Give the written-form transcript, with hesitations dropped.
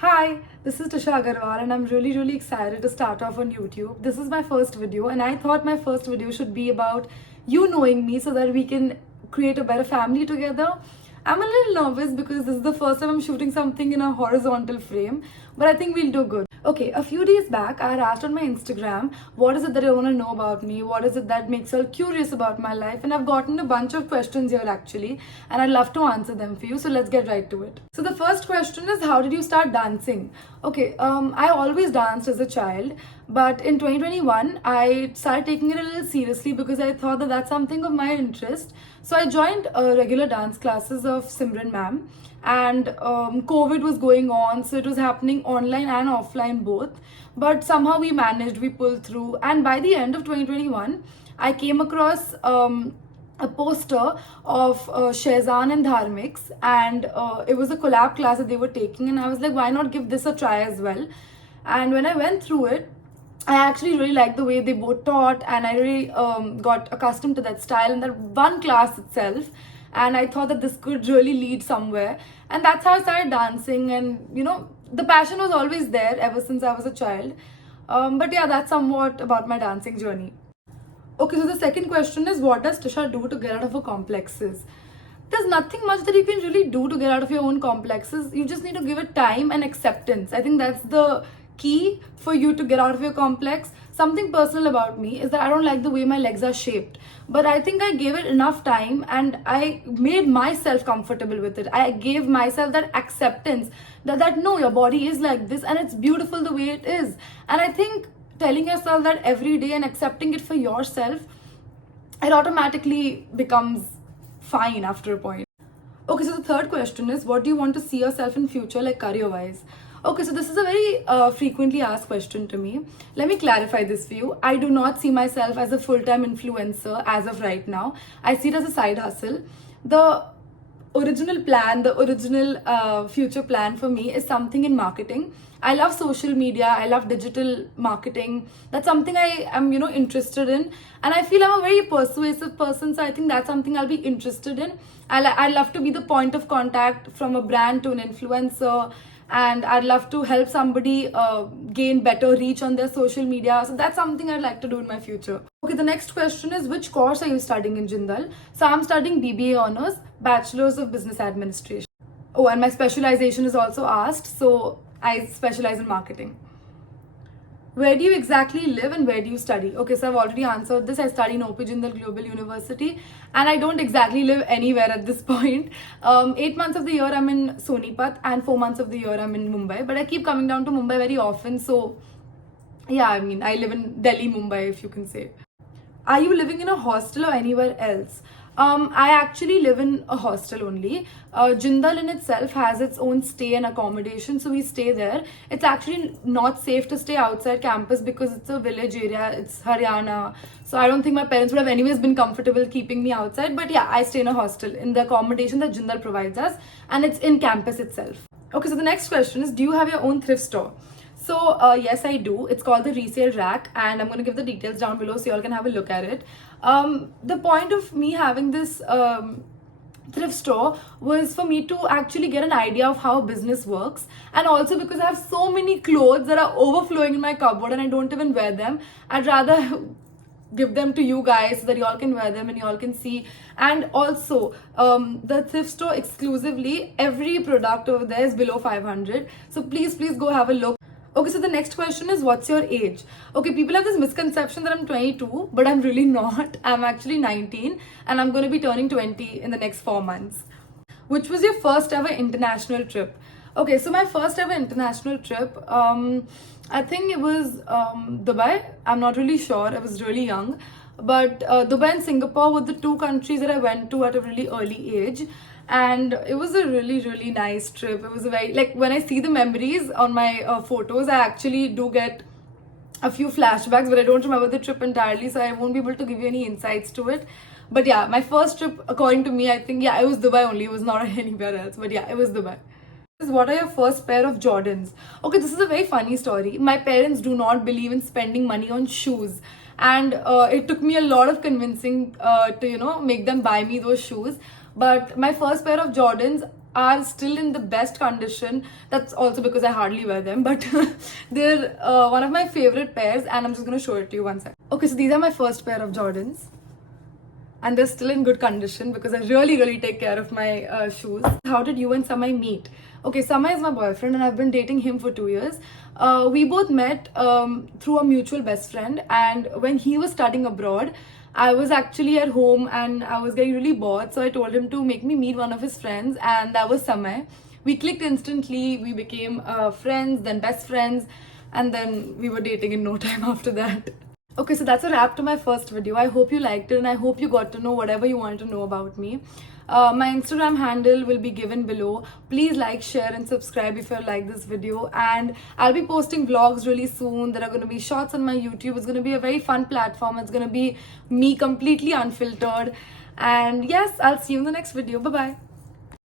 Hi, this is Tisha Agarwal and I'm really excited to start off on YouTube. This is my first video and I thought my first video should be about you knowing me so that we can create a better family together. I'm a little nervous because this is the first time I'm shooting something in a horizontal frame, but I think we'll do good. Okay, a few days back, I had asked on my Instagram, what is it that you want to know about me? What is it that makes you all curious about my life? And I've gotten a bunch of questions here actually, and I'd love to answer them for you. So let's get right to it. So the first question is, how did you start dancing? Okay, I always danced as a child, but in 2021, I started taking it a little seriously because I thought that that's something of my interest. So I joined regular dance classes of Simran ma'am, and COVID was going on, so it was happening online and offline both. But somehow we managed, we pulled through, and by the end of 2021, I came across a poster of Shehzan and Dharmik's, and it was a collab class that they were taking, and I was like, why not give this a try as well? And when I went through it, I actually really liked the way they both taught, and I really got accustomed to that style and that one class itself. And I thought that this could really lead somewhere, and that's how I started dancing. And the passion was always there ever since I was a child. But yeah, that's somewhat about my dancing journey. Okay, so the second question is, what does Tisha do to get out of her complexes? There's nothing much that you can really do to get out of your own complexes. You just need to give it time and acceptance. I think that's the key for you to get out of your complex. Something personal about me is that I don't like the way my legs are shaped. But I think I gave it enough time and I made myself comfortable with it. I gave myself that acceptance that no, your body is like this and it's beautiful the way it is. And I think telling yourself that every day and accepting it for yourself, it automatically becomes fine after a point. Okay, so the third question is, what do you want to see yourself in future, like career wise? Okay, so this is a very frequently asked question to me. Let me clarify this for you. I do not see myself as a full-time influencer as of right now. I see it as a side hustle. The original plan, the original future plan for me is something in marketing. I love social media, I love digital marketing. That's something I am, interested in. And I feel I'm a very persuasive person, so I think that's something I'll be interested in. I love to be the point of contact from a brand to an influencer, and I'd love to help somebody gain better reach on their social media. So that's something I'd like to do in my future. Okay, the next question is, which course are you studying in Jindal? So I'm studying BBA Honors, Bachelor's of Business Administration. Oh, and my specialization is also asked, so I specialize in marketing. Where do you exactly live and where do you study? Okay, so I've already answered this. I study in OP Jindal Global University and I don't exactly live anywhere at this point. 8 months of the year I'm in Sonipat and 4 months of the year I'm in Mumbai. But I keep coming down to Mumbai very often. So yeah, I mean, I live in Delhi, Mumbai, if you can say. Are you living in a hostel or anywhere else? I actually live in a hostel only. Jindal in itself has its own stay and accommodation, so we stay there. It's actually not safe to stay outside campus because it's a village area, it's Haryana. So I don't think my parents would have anyways been comfortable keeping me outside. But yeah, I stay in a hostel in the accommodation that Jindal provides us, and it's in campus itself. Okay, so the next question is, do you have your own thrift store? So yes, I do. It's called the Resale Rack, and I'm going to give the details down below so you all can have a look at it. The point of me having this thrift store was for me to actually get an idea of how business works, and also because I have so many clothes that are overflowing in my cupboard and I don't even wear them. I'd rather give them to you guys so that y'all can wear them and y'all can see. And also the thrift store exclusively, every product over there is below 500, so please go have a look. Okay, so the next question is, what's your age? Okay, people have this misconception that I'm 22, but I'm really not. I'm actually 19 and I'm going to be turning 20 in the next 4 months. Which was your first ever international trip? Okay, so my first ever international trip, I think it was Dubai. I'm not really sure. I was really young. But Dubai and Singapore were the two countries that I went to at a really early age. And it was a really nice trip. It was a very, like, when I see the memories on my photos, I actually do get a few flashbacks, but I don't remember the trip entirely, so I won't be able to give you any insights to it. But yeah, my first trip, according to me, I think, yeah, it was Dubai only. It was not anywhere else. But yeah, it was Dubai. What are your first pair of Jordans? Okay, this is a very funny story. My parents do not believe in spending money on shoes. And it took me a lot of convincing to, make them buy me those shoes. But my first pair of Jordans, are still in the best condition. That's also because I hardly wear them, but they're one of my favorite pairs, and I'm just gonna show it to you one second. Okay, so these are my first pair of Jordans, and they're still in good condition because I really take care of my shoes. How did you and Samay meet? Okay, Samay is my boyfriend and I've been dating him for 2 years. We both met through a mutual best friend, and when he was studying abroad, I was actually at home and I was getting really bored, so I told him to make me meet one of his friends, and that was Samay. We clicked instantly, we became friends, then best friends, and then we were dating in no time after that. Okay, so that's a wrap to my first video. I hope you liked it and I hope you got to know whatever you wanted to know about me. My Instagram handle will be given below. Please like, share and subscribe if you like this video, and I'll be posting vlogs really soon. There are going to be shorts on my YouTube. It's going to be a very fun platform. It's going to be me completely unfiltered, and yes, I'll see you in the next video. Bye bye.